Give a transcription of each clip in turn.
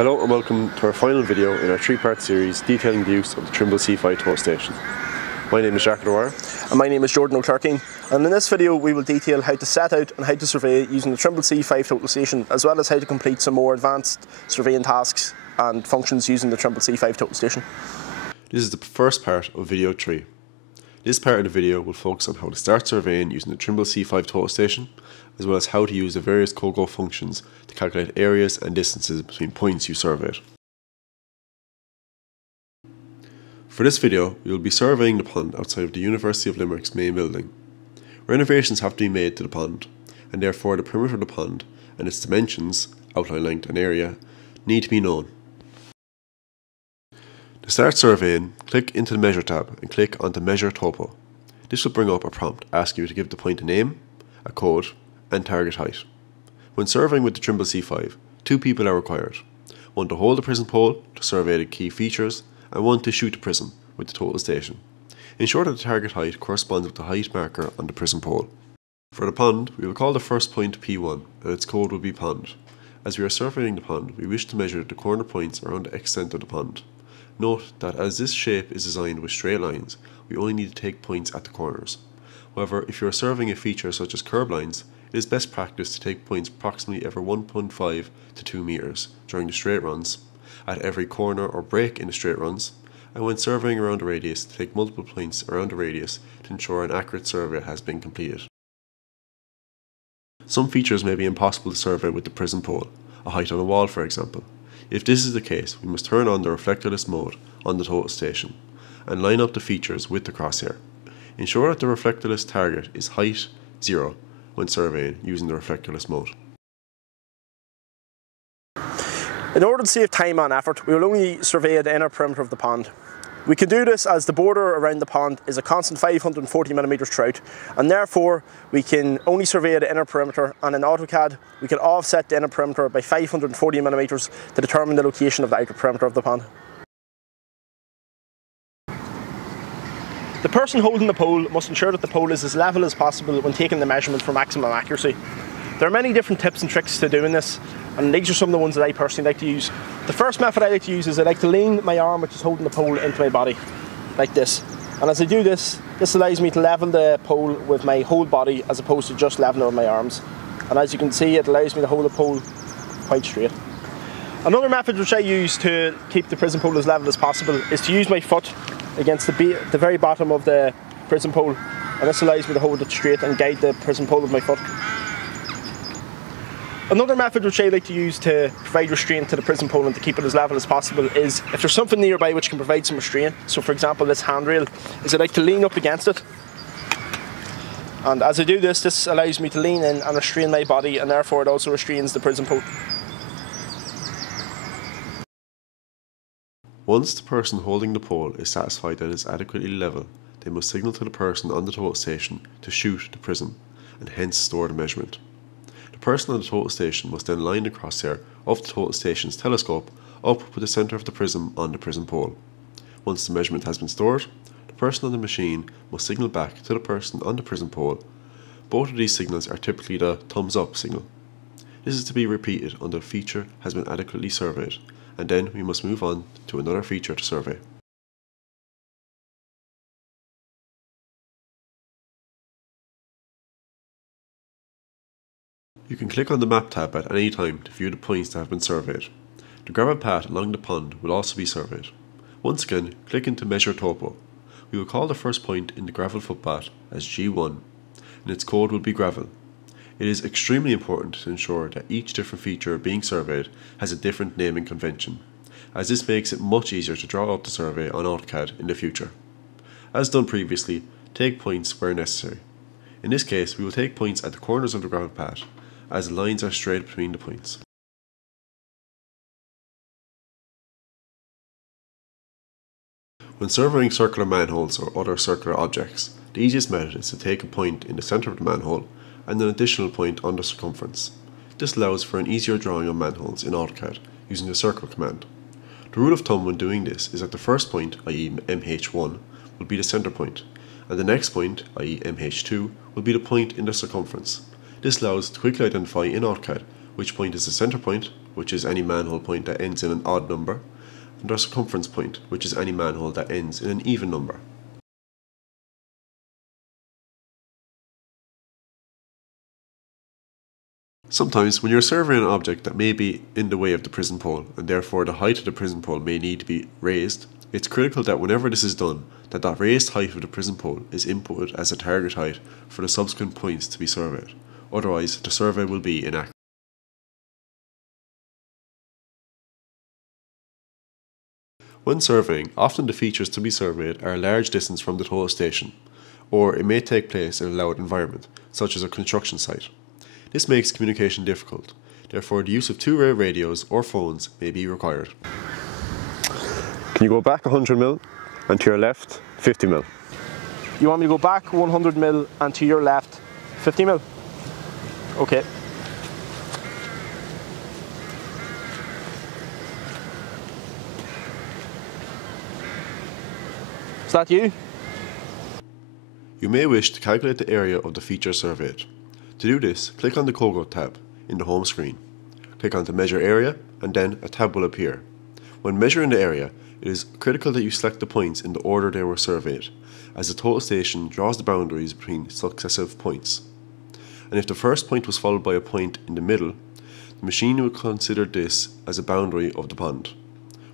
Hello and welcome to our final video in our three-part series detailing the use of the Trimble C5 total station. My name is Jack O'Dwyer. And my name is Jordan O'Clerkin, and in this video we will detail how to set out and how to survey using the Trimble C5 total station, as well as how to complete some more advanced surveying tasks and functions using the Trimble C5 total station. This is the first part of video 3. This part of the video will focus on how to start surveying using the Trimble C5 total station, as well as how to use the various COGO functions to calculate areas and distances between points you surveyed. For this video, we will be surveying the pond outside of the University of Limerick's main building. Renovations have to be made to the pond, and therefore the perimeter of the pond and its dimensions, outline length and area, need to be known. To start surveying, click into the Measure tab and click onto Measure Topo. This will bring up a prompt asking you to give the point a name, a code, and target height. When surveying with the Trimble C5, 2 people are required. One to hold the prism pole to survey the key features, and one to shoot the prism with the total station. Ensure that the target height corresponds with the height marker on the prism pole. For the pond, we will call the first point P1, and its code will be pond. As we are surveying the pond, we wish to measure the corner points around the extent of the pond. Note that as this shape is designed with straight lines, we only need to take points at the corners. However, if you are surveying a feature such as curb lines, it is best practice to take points approximately every 1.5 to 2 meters during the straight runs, at every corner or break in the straight runs, and when surveying around a radius, to take multiple points around the radius to ensure an accurate survey has been completed. Some features may be impossible to survey with the prism pole, a height on a wall for example. If this is the case, we must turn on the reflectorless mode on the total station and line up the features with the crosshair. Ensure that the reflectorless target is height 0 when surveying using the reflectorless mode. In order to save time and effort, we will only survey the inner perimeter of the pond. We can do this as the border around the pond is a constant 540mm throughout, and therefore we can only survey the inner perimeter, and in AutoCAD we can offset the inner perimeter by 540mm to determine the location of the outer perimeter of the pond. The person holding the pole must ensure that the pole is as level as possible when taking the measurement for maximum accuracy. There are many different tips and tricks to doing this, and these are some of the ones that I personally like to use. The first method I like to use is I like to lean my arm, which is holding the pole, into my body, like this. And as I do this, this allows me to level the pole with my whole body as opposed to just leveling it with my arms. And as you can see, it allows me to hold the pole quite straight. Another method which I use to keep the prism pole as level as possible is to use my foot against the very bottom of the prism pole, and this allows me to hold it straight and guide the prism pole with my foot. Another method which I like to use to provide restraint to the prism pole and to keep it as level as possible is if there's something nearby which can provide some restraint. So for example this handrail, is I like to lean up against it, and as I do this, this allows me to lean in and restrain my body, and therefore it also restrains the prism pole. Once the person holding the pole is satisfied that it is adequately level, they must signal to the person on the total station to shoot the prism, and hence store the measurement. The person on the total station must then line the crosshair of the total station's telescope up with the centre of the prism on the prism pole. Once the measurement has been stored, the person on the machine must signal back to the person on the prism pole. Both of these signals are typically the thumbs up signal. This is to be repeated until the feature has been adequately surveyed, and then we must move on to another feature to survey. You can click on the Map tab at any time to view the points that have been surveyed. The gravel path along the pond will also be surveyed. Once again, click into Measure Topo. We will call the first point in the gravel footpath as G1, and its code will be gravel. It is extremely important to ensure that each different feature being surveyed has a different naming convention, as this makes it much easier to draw up the survey on AutoCAD in the future. As done previously, take points where necessary. In this case, we will take points at the corners of the gravel path, as the lines are straight between the points. When surveying circular manholes or other circular objects, the easiest method is to take a point in the centre of the manhole and an additional point on the circumference. This allows for an easier drawing of manholes in AutoCAD using the circle command. The rule of thumb when doing this is that the first point, i.e. MH1, will be the centre point, and the next point, i.e. MH2, will be the point in the circumference. This allows us to quickly identify in AutoCAD which point is the centre point which is any manhole point that ends in an odd number, and our circumference point, which is any manhole that ends in an even number. Sometimes, when you're surveying an object that may be in the way of the prison pole, and therefore the height of the prison pole may need to be raised, it's critical that whenever this is done, that raised height of the prison pole is inputted as a target height for the subsequent points to be surveyed. Otherwise, the survey will be inaccurate. When surveying, often the features to be surveyed are a large distance from the total station, or it may take place in a loud environment, such as a construction site. This makes communication difficult, therefore the use of two-way radios or phones may be required. Can you go back 100 mil and to your left 50 mil? You want me to go back 100 mil and to your left 50 mil? Okay. Is that you? You may wish to calculate the area of the feature surveyed. To do this, click on the Cogo tab in the home screen. Click on to Measure Area, and then a tab will appear. When measuring the area, it is critical that you select the points in the order they were surveyed, as the total station draws the boundaries between successive points. And if the first point was followed by a point in the middle, the machine will consider this as a boundary of the pond.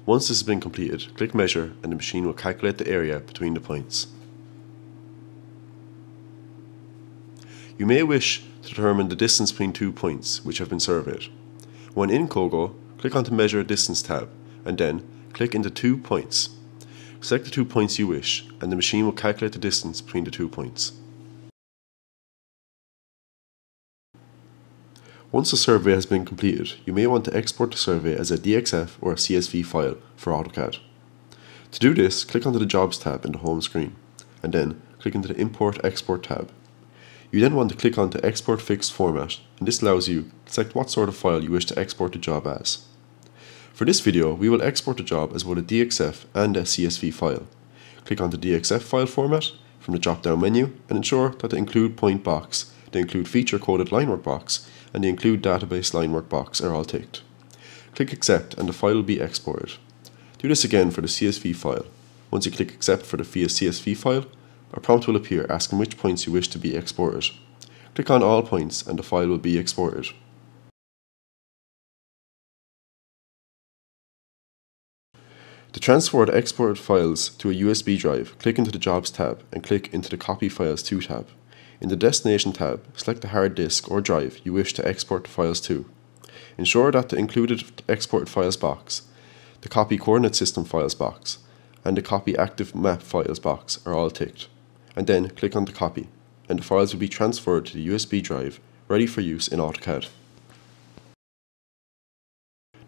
Once this has been completed, click Measure and the machine will calculate the area between the points. You may wish to determine the distance between 2 points which have been surveyed. When in Cogo, click on the Measure Distance tab and then click into 2 points. Select the 2 points you wish and the machine will calculate the distance between the 2 points. Once the survey has been completed, you may want to export the survey as a DXF or a CSV file for AutoCAD. To do this, click onto the Jobs tab in the home screen and then click into the Import Export tab. You then want to click on to Export Fixed Format, and this allows you to select what sort of file you wish to export the job as. For this video, we will export the job as both a DXF and a CSV file. Click on the DXF file format from the drop-down menu and ensure that the Include Point box, the Include Feature Coded Linework box, and the Include Database Linework box are all ticked. Click Accept and the file will be exported. Do this again for the CSV file. Once you click Accept for the CSV file, a prompt will appear asking which points you wish to be exported. Click on all points and the file will be exported. To transfer the exported files to a USB drive, click into the Jobs tab and click into the Copy Files to tab. In the Destination tab, select the hard disk or drive you wish to export the files to. Ensure that the included Exported Files box, the Copy Coordinate System Files box, and the Copy Active Map Files box are all ticked. And then click on the Copy, and the files will be transferred to the USB drive, ready for use in AutoCAD.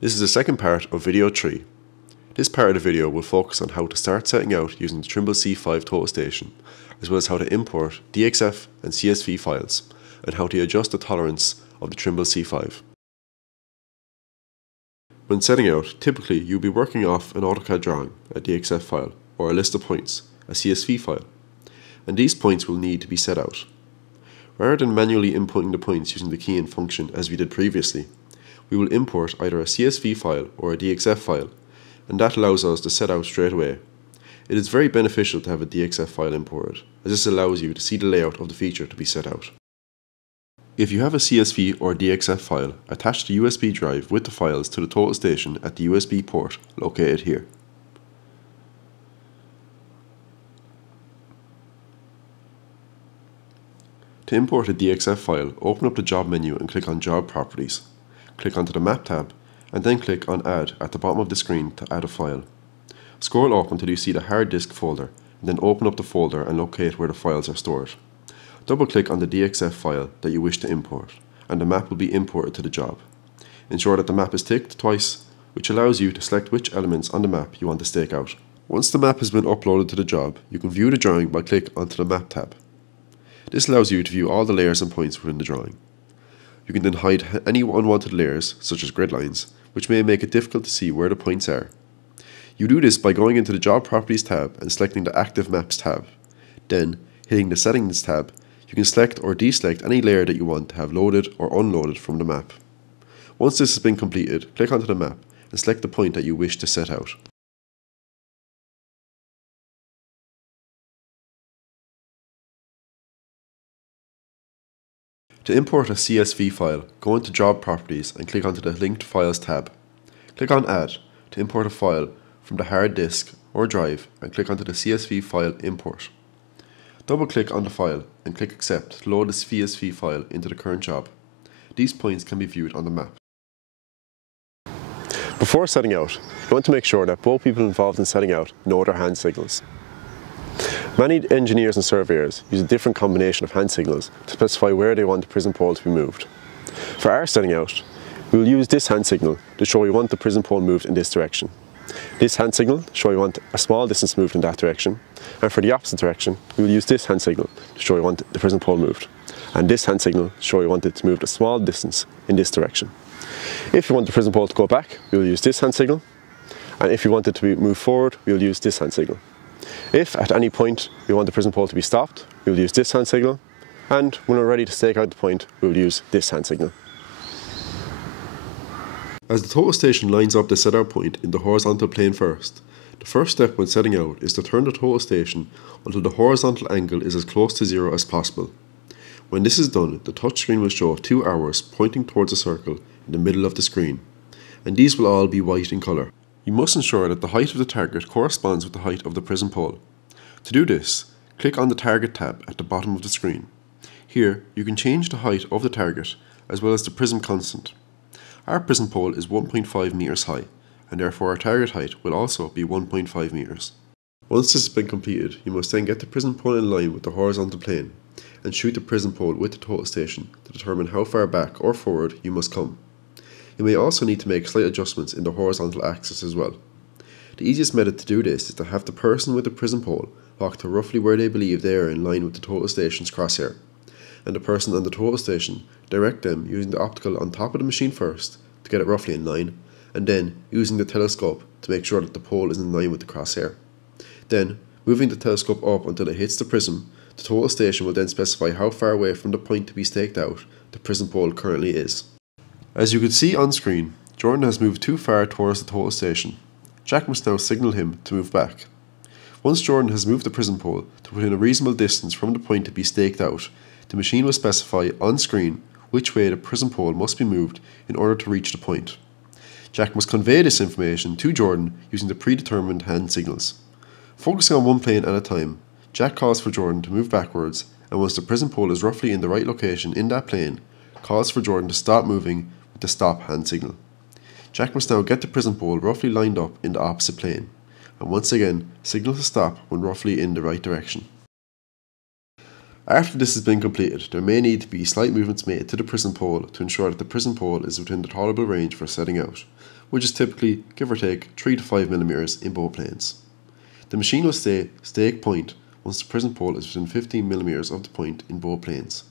This is the second part of video 3. This part of the video will focus on how to start setting out using the Trimble C5 total station, as well as how to import DXF and CSV files, and how to adjust the tolerance of the Trimble C5. When setting out, typically you'll be working off an AutoCAD drawing, a DXF file, or a list of points, a CSV file, and these points will need to be set out. Rather than manually inputting the points using the key-in function as we did previously, we will import either a CSV file or a DXF file, and that allows us to set out straight away. It is very beneficial to have a DXF file imported, as this allows you to see the layout of the feature to be set out. If you have a CSV or DXF file, attach the USB drive with the files to the total station at the USB port located here. To import a DXF file, open up the Job menu and click on Job Properties. Click onto the Map tab and then click on Add at the bottom of the screen to add a file. Scroll up until you see the hard disk folder and then open up the folder and locate where the files are stored. Double click on the DXF file that you wish to import and the map will be imported to the job. Ensure that the map is ticked twice, which allows you to select which elements on the map you want to stake out. Once the map has been uploaded to the job, you can view the drawing by clicking onto the Map tab. This allows you to view all the layers and points within the drawing. You can then hide any unwanted layers, such as grid lines, which may make it difficult to see where the points are. You do this by going into the Job Properties tab and selecting the Active Maps tab. Then, hitting the Settings tab, you can select or deselect any layer that you want to have loaded or unloaded from the map. Once this has been completed, click onto the map and select the point that you wish to set out. To import a CSV file, go into Job Properties and click onto the Linked Files tab. Click on Add to import a file from the hard disk or drive and click onto the CSV file import. Double click on the file and click Accept to load the CSV file into the current job. These points can be viewed on the map. Before setting out, you want to make sure that both people involved in setting out know their hand signals. Many engineers and surveyors use a different combination of hand signals to specify where they want the prism pole to be moved. For our setting out, we will use this hand signal to show we want the prism pole moved in this direction. This hand signal to show we want a small distance moved in that direction, and for the opposite direction, we will use this hand signal to show we want the prism pole moved, and this hand signal to show we want it to move a small distance in this direction. If you want the prism pole to go back, we will use this hand signal, and if you want it to move forward, we will use this hand signal. If at any point we want the prism pole to be stopped, we will use this hand signal, and when we're ready to stake out the point, we will use this hand signal. As the total station lines up the set out point in the horizontal plane first, the first step when setting out is to turn the total station until the horizontal angle is as close to 0 as possible. When this is done, the touchscreen will show 2 arrows pointing towards a circle in the middle of the screen, and these will all be white in colour. You must ensure that the height of the target corresponds with the height of the prism pole. To do this, click on the Target tab at the bottom of the screen. Here, you can change the height of the target as well as the prism constant. Our prism pole is 1.5 meters high, and therefore our target height will also be 1.5 meters. Once this has been completed, you must then get the prism pole in line with the horizontal plane and shoot the prism pole with the total station to determine how far back or forward you must come. You may also need to make slight adjustments in the horizontal axis as well. The easiest method to do this is to have the person with the prism pole walk to roughly where they believe they are in line with the total station's crosshair, and the person on the total station direct them using the optical on top of the machine first to get it roughly in line, and then using the telescope to make sure that the pole is in line with the crosshair. Then, moving the telescope up until it hits the prism, the total station will then specify how far away from the point to be staked out the prism pole currently is. As you can see on screen, Jordan has moved too far towards the total station. Jack must now signal him to move back. Once Jordan has moved the prism pole to within a reasonable distance from the point to be staked out, the machine will specify on screen which way the prism pole must be moved in order to reach the point. Jack must convey this information to Jordan using the predetermined hand signals. Focusing on one plane at a time, Jack calls for Jordan to move backwards, and once the prism pole is roughly in the right location in that plane, calls for Jordan to stop moving with the stop hand signal. Jack must now get the prism pole roughly lined up in the opposite plane, and once again signal to stop when roughly in the right direction. After this has been completed, there may need to be slight movements made to the prism pole to ensure that the prism pole is within the tolerable range for setting out, which is typically, give or take, 3 to 5 mm in both planes. The machine will stay stake point once the prism pole is within 15 mm of the point in both planes.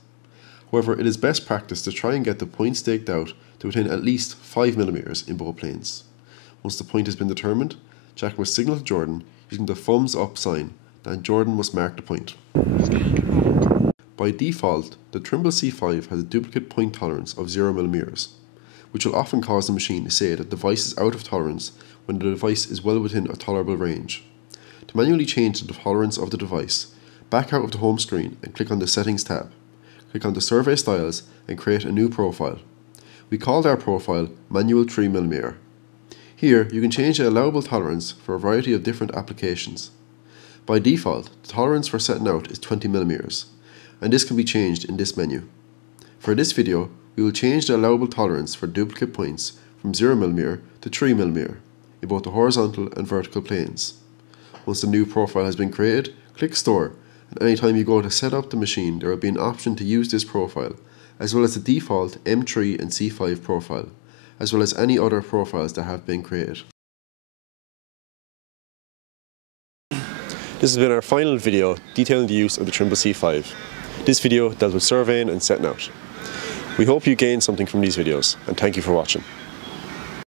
However, it is best practice to try and get the point staked out to within at least 5 mm in both planes. Once the point has been determined, Jack must signal to Jordan using the thumbs up sign, and Jordan must mark the point. By default, the Trimble C5 has a duplicate point tolerance of 0 mm, which will often cause the machine to say that the device is out of tolerance when the device is well within a tolerable range. To manually change the tolerance of the device, back out of the home screen and click on the Settings tab. Click on the Survey Styles and create a new profile. We called our profile Manual 3 mm. Here, you can change the allowable tolerance for a variety of different applications. By default, the tolerance for setting out is 20 mm, and this can be changed in this menu. For this video, we will change the allowable tolerance for duplicate points from 0 mm to 3 mm in both the horizontal and vertical planes. Once the new profile has been created, click Store, and anytime you go to set up the machine, there will be an option to use this profile, as well as the default M3 and C5 profile, as well as any other profiles that have been created. This has been our final video detailing the use of the Trimble C5. This video dealt with surveying and setting out. We hope you gained something from these videos, and thank you for watching.